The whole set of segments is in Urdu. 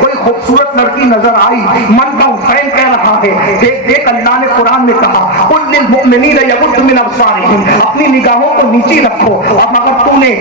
کوئی خوبصورت لڑکی نظر آئی, من کا حسین کہہ رہا ہے, دیکھ دیکھ اللہ نے قرآن میں کہا قل للمؤمنین یغضوا من ابصارہم, اپنی نگاہوں کو نیچی رکھو. اب اگر تو نے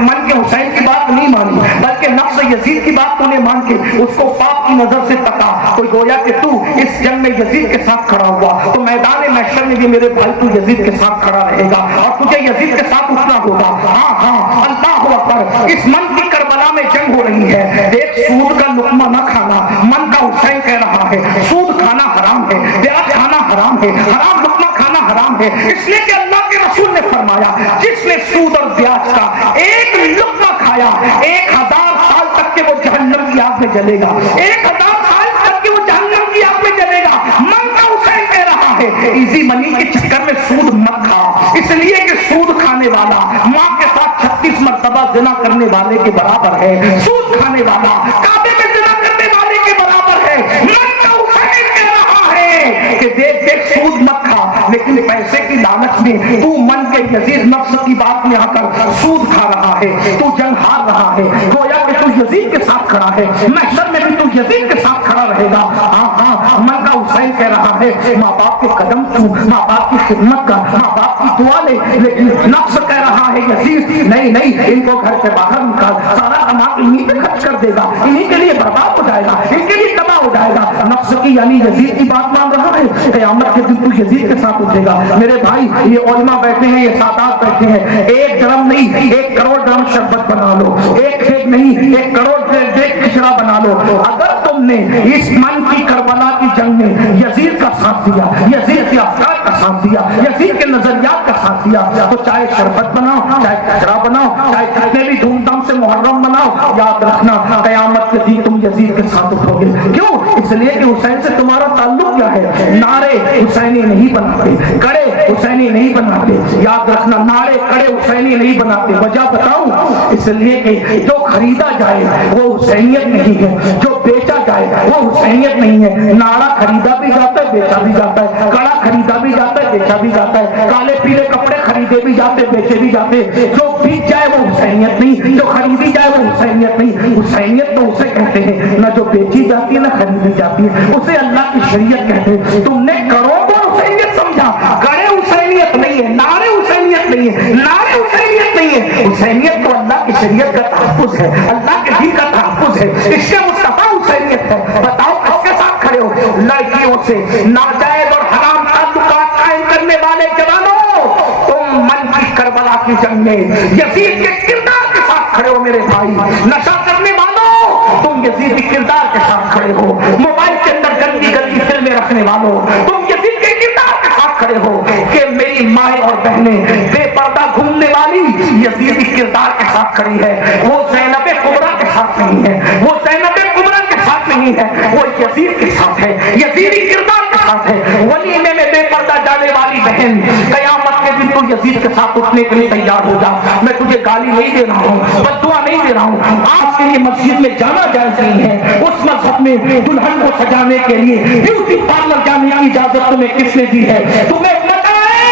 من کے حسین کی بات نہیں مانی بلکہ نفس یزید کی بات تو نے مان کے اس کو پاپ کی نظر سے تکا, تو گویا کہ تو اس جنگ میں یزید کے ساتھ کھڑا ہوا, تو میدان محشر میں بھی میرے بھائی تو یزید کے ساتھ کھڑا رہے گا اور تجھے یزید کے ساتھ اٹھنا ہوگا. ہاں ہاں اللہ اکبر. اس من کی کربلا میں جنگ ہو رہی ہے. دیکھ سود کا لقمہ نہ کھانا, من کا حسین کہہ رہا ہے سود کھانا حرام ہے, بیاج کھانا حرام ہے, حرام لقمہ کھانا حرام ہے, اس لیے کہ اللہ کے رسول نے فرمایا جس نے سود اور بیاج کا ایک لقمہ کھایا 1000 سال تک کہ وہ جہنم کی آگ میں جلے گا, 1000 سال تک کہ وہ جہنم کی آگ میں جلے گا. من کا حسین کہہ رہا ہے ایزی منی کے چکر میں سود مت کھا, اس لیے کہ سود کھانے والا ماں کے ساتھ 36 مرتبہ زنا کرنے والے کے برابر ہے. سود کھانے والا کعبے میں زنا کرنے والے کے برابر ہے. من کا حسین کہہ رہا ہے کہ دیکھ دیکھ سود مت کھا, لیکن پیسے کی لالچ میں تو من کے یزید نفس کی بات میں آ کر سود کھا رہا ہے, تو جنگ ہار رہا ہے. گویا کہ تو یزید کے ساتھ کھڑا ہے, محشر میں بھی تو یزید کے ساتھ کھڑا رہے گا. ہاں ہاں من کا حسین کہہ رہا ہے ماں باپ کے قدم چھو, ماں باپ کی خدمت کر, ماں باپ کی دعا لے, لیکن نفس کہہ رہا ہے یزید نہیں نہیں, ان کو گھر سے باہر نکال, سارا کما انہیں پہ خرچ کر دے گا, انہیں کے لیے برباد ہو جائے گا, ان کے لیے تباہ ہو جائے گا. نفس کی یعنی یزید کی بات مان رہا ہے. قیامت کے دن تو یزید کے ساتھ اٹھے گا. میرے بھائی یہ علماء بیٹھے ہیں, یہ سادات بیٹھے ہیں, 1 درم نہیں 1 کروڑ درم شربت بنا لو, 1 دیگ نہیں 1 کروڑ دیگ کھچڑا بنا لو. اگر تم نے اس من کی کربلا کی جنگ میں یزید کا ساتھ دیا, یزید کے افکار کا ساتھ دیا, یزید کے نظریات کا ساتھ دیا, تو چاہے شربت بناؤ, چاہے کھچڑا بناؤ, چاہے کتنے بھی دھوم دھام سے محرم بناؤ, یاد رکھنا قیامت کے دن تم یزید کے ساتھ اٹھو گے. کیوں؟ اس لیے کہ حسین سے تمہارا تعلق کیا ہے. نعرے حسینی نہیں بناتے, کڑے حسینی نہیں بناتے, یاد رکھنا نعرے کڑے حسینی نہیں بناتے. وجہ بتاؤں, اس لیے کہ جو خریدا جائے وہ حسینیت نہیں ہے, جو بیچا جائے وہ حسینیت نہیں ہے. نعرہ خریدا بھی جاتا ہے بیچا بھی جاتا ہے, کڑا خریدا بھی جاتا ہے بیچا بھی جاتا ہے, کالے پیلے کپڑے خریدے بھی جاتے بیچے بھی جاتے. جو بیچ جائے وہ حسینیت نہیں, جو خریدی جائے وہ حسینیت نہیں. حسینیت تو اسے کہتے ہیں نہ جو بیچی جاتی ہے نہ خریدی جاتی ہے, اسے اللہ کی شریعت کہتے ہیں. تم نے کرو کو حسینیت سمجھا, کڑے حسینیت نہیں ہے, نعرے حسینیت نہیں ہے, نعرے حسینیت نہیں ہے. حسینیت تو اللہ کی شریعت کا تحفظ ہے, اللہ کے دین کا تحفظ ہے, اس کے مصطفیٰ حسینیت ہے. بتاؤ کس کے ساتھ کھڑے ہو؟ لڑکیوں سے ناجائز اور حرام تعلقات قائم کرنے والے جوانوں, تم من کی کربلا کی جنگ میں یزید کے کردار کے ساتھ کھڑے ہو. میرے بھائی نشہ کرنے والوں تم یزید کے کردار کے ساتھ کھڑے ہو. موبائل کے اندر گندی گندی فلمیں رکھنے والوں تم یزید کے کردار کے ساتھ کھڑے ہو کہ میری مائیں اور بہنیں بے پردہ گھومنے والی یزیدی کردار کے ساتھ کھڑی ہے. وہ زینب کبریٰ کے ساتھ نہیں ہے, وہ زینب کبریٰ کے ساتھ نہیں ہے, وہ یزید کے ساتھ ہے, یزیدی کردار کے ساتھ ہے. ولیمے میں بے پردہ جانے والی بہن قیامت کے دن تو یزید کے ساتھ اٹھنے کے لیے تیار ہو جا. میں تجھے گالی نہیں دے رہا ہوں, بددعا نہیں دے رہا ہوں. آج کے لیے مسجد میں جانا جائز نہیں ہے. اس مذہب میں دلہن کو سجانے کے لیے بیوٹی پارلر جانے کی اجازت تمہیں کس نے دی ہے؟ تمہیں پتہ ہے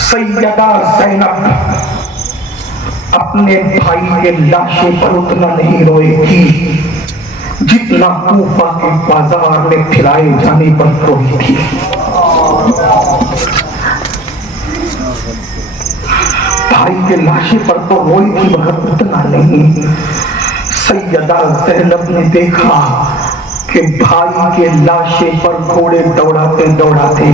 سیدہ زینب اپنے بھائی کے لاشے پر اتنا نہیں روئے تھی جتنا کوفہ کے بازار میں پھرائے جانے پر روئی تھی. بھائی کے لاشے پر تو روئی تھی مگر اتنا نہیں. سیدہ زینب نے دیکھا کہ بھائی کے لاشے پر گھوڑے دوڑاتے دوڑاتے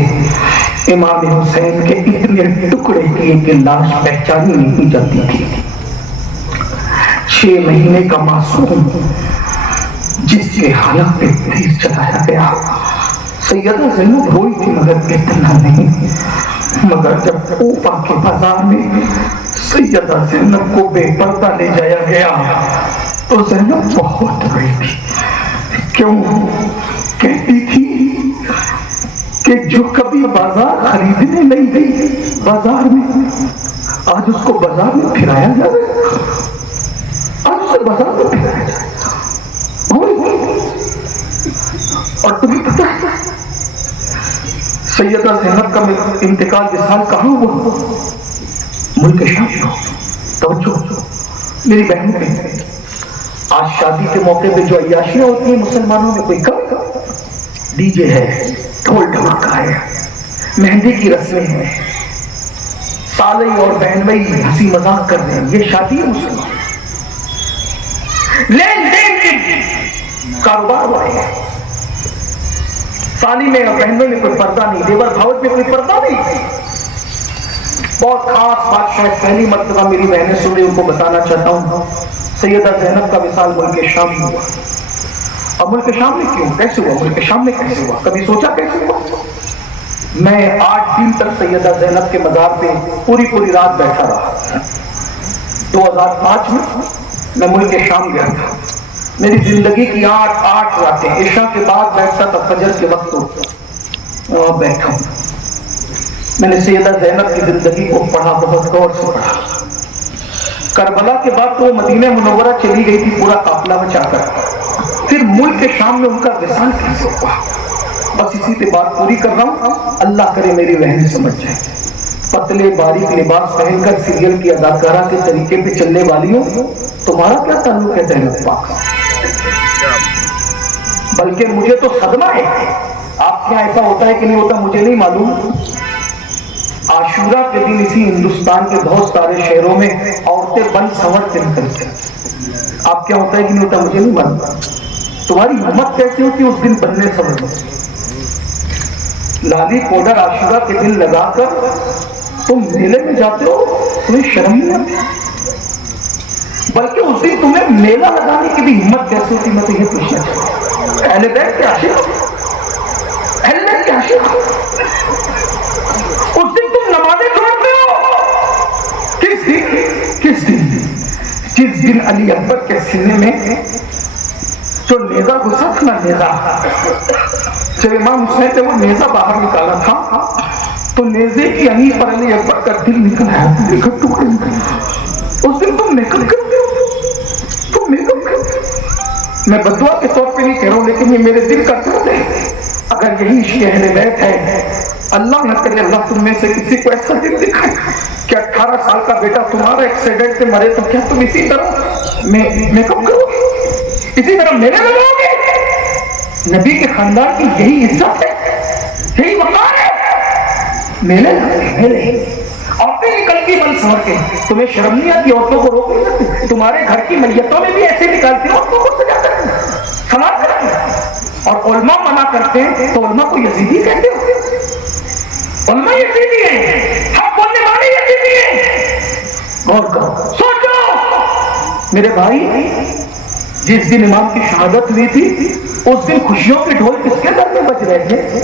امام حسین کے اتنے ٹکڑے کیے کہ لاش پہچانی نہیں جاتی تھی. 6 مہینے کا معصوم جس کے حالت پہ تیر چلایا گیا. سیدہ زینب روئی تھی مگر اتنا نہیں. مگر جب کوفہ کے بازار میں سیدہ زینب کو بے پردہ لے جایا گیا تو زینب بہت روئی تھی. کیوں؟ کہتی تھی کہ جو کبھی بازار خریدنے نہیں گئی بازار میں, آج اس کو بازار میں پھرایا جائے, آج اسے بازار میں پھرایا جائے. اور تمہیں پتہ ہے سیدہ زینب کا انتقال وصال کہاں ہوا؟ ملک شام. توجہ, میری بہنوں نے آج شادی کے موقع پہ جو عیاشیاں ہوتی ہیں مسلمانوں میں کوئی کم ڈی جے ہے، ڈھول ڈھماکہ ہے، مہندی کی رسمیں ہیں، سالئی اور بہنوئی ہنسی مذاق کر رہے ہیں، یہ شادی ہے مسلمان؟ لین دین کے کاروبار والے ہیں، سالی میں اور بہنوئی میں کوئی پردہ نہیں، دیور بھاوت میں کوئی پردہ نہیں۔ بہت خاص بات شاید پہلی مرتبہ میری بہنیں سن رہی ان کو بتانا چاہتا ہوں، سیدہ زینب کا وصال ملک شام میں ہوا۔ اب ملک شام میں کیوں، کیسے ہوا، ملک شام میں کیسے ہوا، کبھی سوچا کیسے ہوا؟ میں 8 دن تک سیدہ زینب کے مزار پہ پوری رات بیٹھا رہا۔ 2005 میں ملک شام گیا تھا۔ میری زندگی کی 8 راتیں عشاء کے بعد بیٹھتا تھا، فجر کے وقت وہاں بیٹھا ہوں۔ میں نے سیدہ زینب کی زندگی کو پڑھا، بہت غور سے پڑھا۔ کربلا کے بعد تو وہ مدینہ منورہ چلی گئی تھی پورا قافلہ بچا کر، پھر ملک شام میں ان کا وصال کیسے ہوا؟ بس اسی پہ بات پوری کر رہا ہوں، اللہ کرے میری بہنیں سمجھ جائیں۔ پتلے باریک لباس پہن کر سیریل کی اداکارہ کے طریقے پہ چلنے والیوں، تمہارا کیا تعلق ہے زینب پاک؟ بلکہ مجھے تو صدمہ ہے، آپ کے یہاں ایسا ہوتا ہے کہ نہیں ہوتا مجھے نہیں معلوم، عاشورہ کے دن اسی ہندوستان کے بہت سارے شہروں میں عورتیں بن سنور کے نکلتے ہیں۔ آپ کیا ہوتا ہے کہ نہیں ہوتا مجھے نہیں معلوم، تمہاری ہمت کیسی ہوتی اس دن بننے سنورنے؟ لالی پاؤڈر عاشورہ کے دن لگا کر تم میلے میں جاتے ہو، تمہیں شرم نہیں آتی؟ بلکہ اس دن تمہیں میلہ لگانے کی بھی ہمت کیسے ہوتی؟ میں تو یہ پوچھنا چاہتا ہوں، اہل بیت کے عاشق، اہل بیت کے عاشق، اس دن تم نمازیں چھوڑتے ہو؟ کس دن علی اکبر کے سینے میں جو نیزہ گھسا تھا نا، نیزہ جب امام حسین نے وہ نیزہ باہر نکالا تھا تو نیزے کی یہیں پر علی اکبر کا دل نکل آیا، ٹکڑے نکل۔ اس دن تم میک اپ کرتے ہو، تم میک اپ کرتے ہو۔ میں بدعا کے طور پہ نہیں کہہ رہا ہوں، لیکن یہ میرے دل کا درد ہے۔ اگر یہی عشق اہل بیت ہے، اللہ نہ کرے اللہ تم میں سے کسی کو ایسا دل دکھائے کہ 18 سال کا بیٹا تمہارا ایکسیڈنٹ سے مرے تو کیا تم اسی طرح میک اپ کرو گے، اسی طرح میرے لگاؤ گے؟ نبی کے خاندان کی یہی عزت ہے، یہی وقار ہے، میلے عورتیں نکلتی بن سنور کے، تمہیں شرم نہیں آتی عورتوں کو روک؟ تمہارے گھر کی میتوں میں بھی ایسے نکالتی عورتوں کو سجا کر سنوار کر، اور علماء منع کرتے ہیں تو علماء کو یزیدی کہتے ہو؟ علماء یزیدی ہیں، حق بولنے والے یزیدی ہیں۔ غور کرو، سوچو میرے بھائی، جس دن امام کی شہادت ہوئی تھی اس دن خوشیوں کے ڈھول کس کے گھر میں بج رہے تھے؟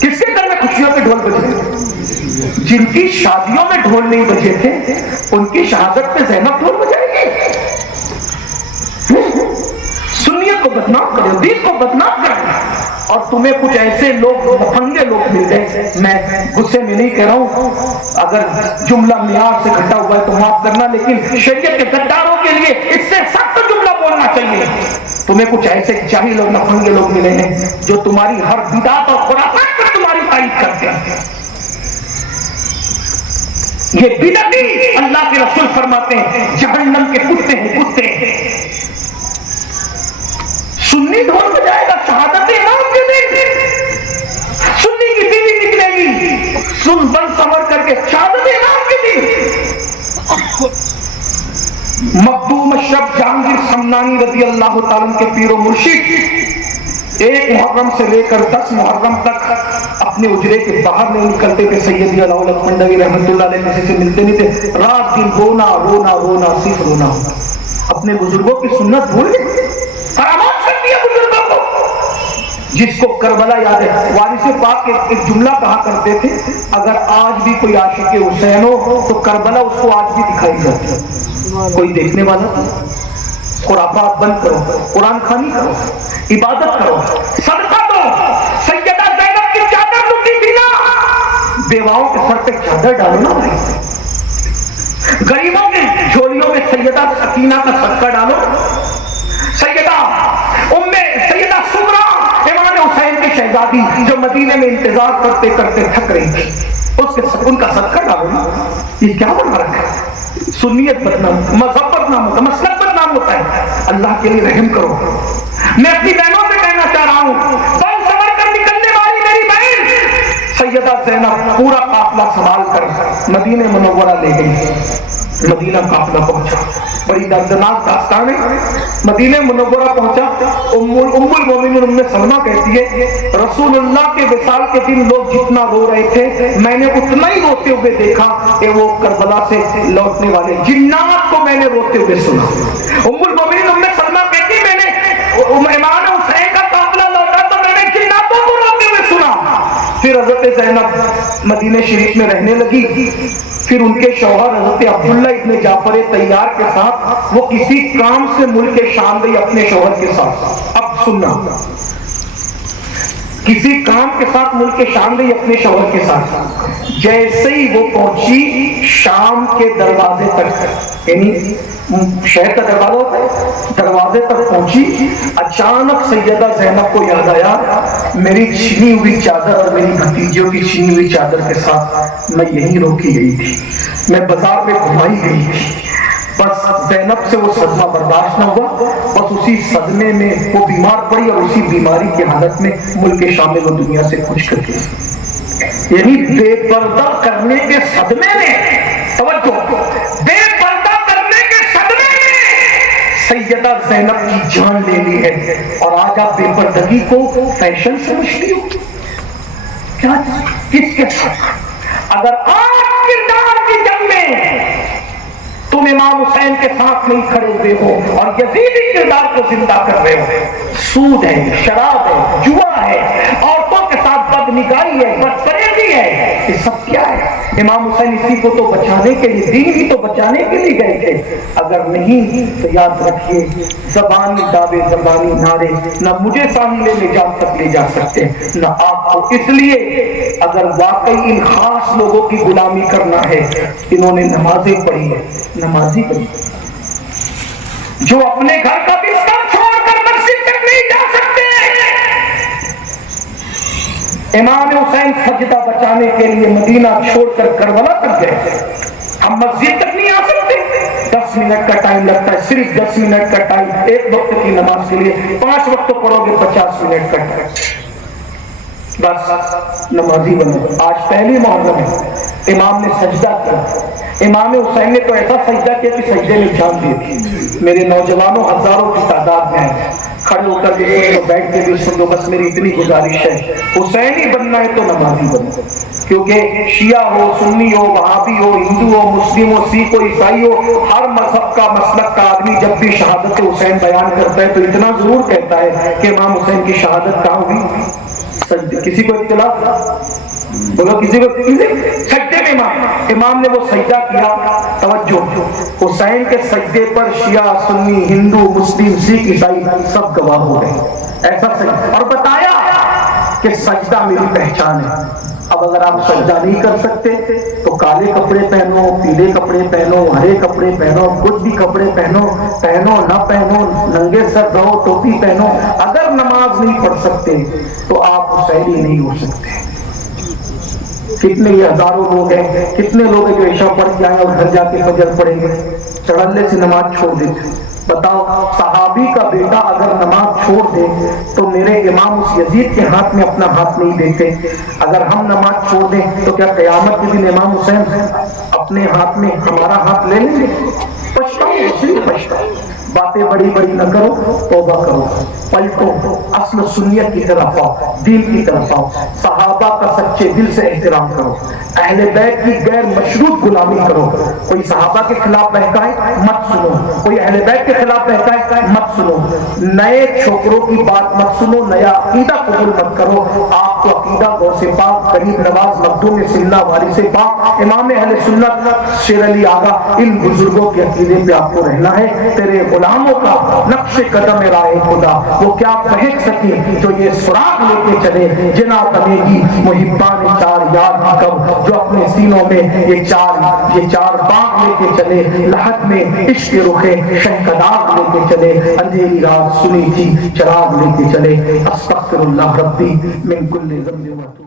کس کے گھر میں خوشیوں کے ڈھول بج رہے تھے؟ جن کی شادیوں میں ڈھول نہیں بجے تھے ان کی شہادت پہ زینب ڈھول بجائے گی؟ سنیت کو بدنام کرو، دین کو بدنام کرو، اور تمہیں کچھ ایسے لوگ مفنگے لوگ مل گئے، میں غصے میں نہیں کہہ رہا ہوں، اگر جملہ معیار سے گھٹا ہوا ہے تو معاف کرنا، لیکن شریعت کے غداروں کے لیے اس سے سخت جملہ بولنا چاہیے۔ تمہیں کچھ ایسے جاہل لوگ مفنگے لوگ ملے ہیں جو تمہاری ہر بدعت اور خرافات پر تمہاری تائید کرتے ہیں۔ یہ بدعتی اللہ کے رسول فرماتے ہیں جہنم کے کتے ہیں، کتے۔ سنی ڈھول بجائے گا شہادت امام کے دن، سنی کی بیوی نکلے گی سن بن سنور کر کے شہادت امام کے دن۔ مخدوم اشرف جہانگیر سمنانی رضی اللہ تعالیٰ کے پیر و مرشد 1 محرم سے لے کر 10 محرم تک اپنے اجرے کے باہر نہیں نکلتے تھے۔ سیدی علاء لکھمندوی رحمۃ اللہ علیہ کسی سے ملتے نہیں تھے، رات دن رونا رونا رونا، صرف رونا ہوتا۔ اپنے بزرگوں کی سنت بھول گئے، فراموش کر دیا بزرگوں کو۔ جس کو کربلا یاد ہے، وارث پاک ایک جملہ کہا کرتے تھے، اگر آج بھی کوئی عاشق حسین ہو تو کربلا اس کو آج بھی دکھائی جاتی ہے۔ کوئی دیکھنے والا تھا؟ خرافات بند کرو، قرآن خوانی کرو، عبادت کرو، صدقہ دو۔ سیدہ زینب کی چادر لٹی تھی نا، بیواؤں کے سر پہ چادر ڈالو نا بھائی، غریبوں کی جھولیوں میں سیدہ سکینہ کا صدقہ ڈالو۔ سیدہ سغرا امام حسین کی شہزادی جو مدینے میں انتظار کرتے کرتے تھک رہی تھی، ان کا صدقہ ڈالو نا. یہ کیا بنا رکھا ہے؟ سنیت بدنام، مذہب بدنام ہوتا ہے، مسلک بدنام ہوتا ہے. اللہ کے لیے رحم کرو. میں اپنی بہنوں سے کہنا چاہ رہا ہوں، بل سمر کر نکلنے والی میری بہن سیدہ زینب پورا قافلہ سنبھال کر مدینہ منورہ لے گئی. مدینہ قافلہ پہنچا، بڑی دردناک داستان ہے. مدینہ منورہ پہنچا، ام المومنین ام سلمہ کہتی ہے رسول اللہ کے وصال کے دن لوگ جتنا رو رہے تھے میں نے اتنا ہی روتے ہوئے دیکھا کہ وہ کربلا سے لوٹنے والے جنات کو میں نے روتے ہوئے سنا. ام المومنین ام سلمہ کہتی میں نے امام حسین کا قافلہ لوٹا تو میں نے جناتوں کو روتے ہوئے سنا. پھر حضرت زینب مدینہ شریف میں رہنے لگی. پھر ان کے شوہر حضرت عبداللہ ابن جعفر طیار کے ساتھ وہ کسی کام سے ملک شام گئی اپنے شوہر کے ساتھ. اب سننا، کسی کام کے ساتھ ملک شام گئی اپنے شوہر کے ساتھ. جیسے ہی وہ پہنچی شام کے دروازے تک، یعنی شہر کا دروازہ ہوتا ہے، دروازے تک پہنچی، اچانک سیدہ زینب کو یاد آیا میری چھنی ہوئی چادر اور میری بھتیجیوں کی چھنی ہوئی چادر کے ساتھ میں یہیں روکی گئی تھی، میں بازار میں گھمائی گئی تھی. بس زینب سے وہ صدمہ برداشت نہ ہوا، بس اسی صدمے میں وہ بیمار پڑی اور اسی بیماری کی حالت میں ملک شام میں وہ دنیا سے کچھ کر گئی. یعنی بے پردہ کرنے کے صدمے میں، توجہ، بے پردہ کرنے کے صدمے میں سیدہ زینب کی جان لے لی ہے. اور آج آپ بے پردگی کو فیشن سمجھتی ہو کیا؟ کس کے ساتھ؟ اگر آج کردار کی جنگ میں تم امام حسین کے ساتھ نہیں کھڑے ہوئے ہو اور یزیدی کردار کو زندہ کر رہے ہو، سود ہے، شراب ہے، جوا ہے، عورتوں کے ساتھ بدنگاہی ہے، بدفریبی ہے، یہ سب کیا ہے؟ امام حسین اسی کو تو بچانے کے لیے، دین بھی تو بچانے کے لیے گئے تھے. اگر نہیں تو یاد رکھیے زبانی دعوے، زبانی نعرے نہ مجھے سامنے لے جا تک لے جا سکتے نہ آپ کو. اس لیے اگر واقعی ان خاص لوگوں کی غلامی کرنا ہے، انہوں نے نمازیں پڑھی ہے، نمازی پڑھی جو اپنے گھر کا بستر چھوڑ کر مسجد تک نہیں جا سکتے. امام حسین سجدہ بچانے کے لیے مدینہ چھوڑ کر کربلا تک گئے. ہم مسجد تک نہیں آ سکتے، 10 منٹ کا ٹائم لگتا ہے، صرف 10 منٹ کا ٹائم ایک وقت کی نماز کے لیے. 5 وقت پڑھو گے 50 منٹ کا ٹائم. بس نمازی بنو. آج پہلی محرم ہے، امام نے سجدہ کیا. امام حسین نے تو ایسا سجدہ کیا کہ سجدے میں جان دی تھی. میرے نوجوانوں ہزاروں کی تعداد میں ہیں، کھڑے ہو کر بھی تو بیٹھ کے بھی سن لو. بس میری اتنی گزارش ہے، حسینی بننا ہے تو نمازی بنو. کیونکہ شیعہ ہو، سنی ہو، وہابی ہو، ہندو ہو، مسلم ہو، سکھ ہو، عیسائی ہو، ہر مذہب کا مسلک کا آدمی جب بھی شہادت حسین بیان کرتا ہے تو اتنا ضرور کہتا ہے کہ امام حسین کی شہادت کہاں ہوئی؟ کسی کو اختلاف بولو، کسی کو سجدے میں امام نے وہ سجدہ کیا. توجہ، حسین کے سجدے پر شیعہ، سنی، ہندو، مسلم، سکھ، عیسائی سب گواہ ہو گئے. ایسا سجدہ، اور بتایا کہ سجدہ میری پہچان ہے. اب اگر آپ سجدہ نہیں کر سکتے تو کالے کپڑے پہنو، پیلے کپڑے پہنو، ہرے کپڑے پہنو، کچھ بھی کپڑے پہنو، پہنو نہ پہنو، ننگے سر رہو، ٹوپی پہنو. اگر نماز نہیں پڑھ سکتے تو آپ حسینی نہیں ہو سکتے. کتنے یہ ہزاروں لوگ ہیں، کتنے لوگ ہیں جو عشاء پڑھ کے آئے اور گھر جا کے فجر پڑھیں گے، چڑھنے سے نماز چھوڑ دیتے. بتاؤ، صحابی کا بیٹا اگر نماز چھوڑ دے تو میرے امام اس یزید کے ہاتھ میں اپنا ہاتھ نہیں دیتے. اگر ہم نماز چھوڑ دیں تو کیا قیامت کے دن امام حسین اپنے ہاتھ میں ہمارا ہاتھ لے لیں گے؟ پچھتاؤ. باتیں بڑی بڑی نہ کرو، توبہ کرو، پلٹو، اصل سنیت کی طرف آؤ، دین کی طرف آؤ. صحابہ کا سچے دل سے احترام کرو، اہل بیت کی غیر مشروط غلامی کرو. کوئی صحابہ کے خلاف بہکائے مت سنو، کوئی اہل بیت کے خلاف بہکائے مت سنو. نئے چھوکروں کی بات مت سنو، نیا عقیدہ قبول مت کرو. آپ کو عقیدہ غوث پاک، غریب نواز، مخدوم سنہ، وارث پاک، امام اہل سنت شیر علی آغا، ان بزرگوں کے عقیدے پہ آپ کو رہنا ہے. تیرے غلاموں کا نقش قدم راہ خدا وہ کیا بہک سکے جو یہ سراغ لے کے چلے. جنا تمے گی محبان چار یاد کب، جو اپنے سینوں میں یہ چار باغ لے کے چلے. لحد میں عشق رخے شہکداغ لے کے چلے، اندھیری رات سنی تھی چراغ لے کے چلے. استغفر اللہ ربی من کل ذنب و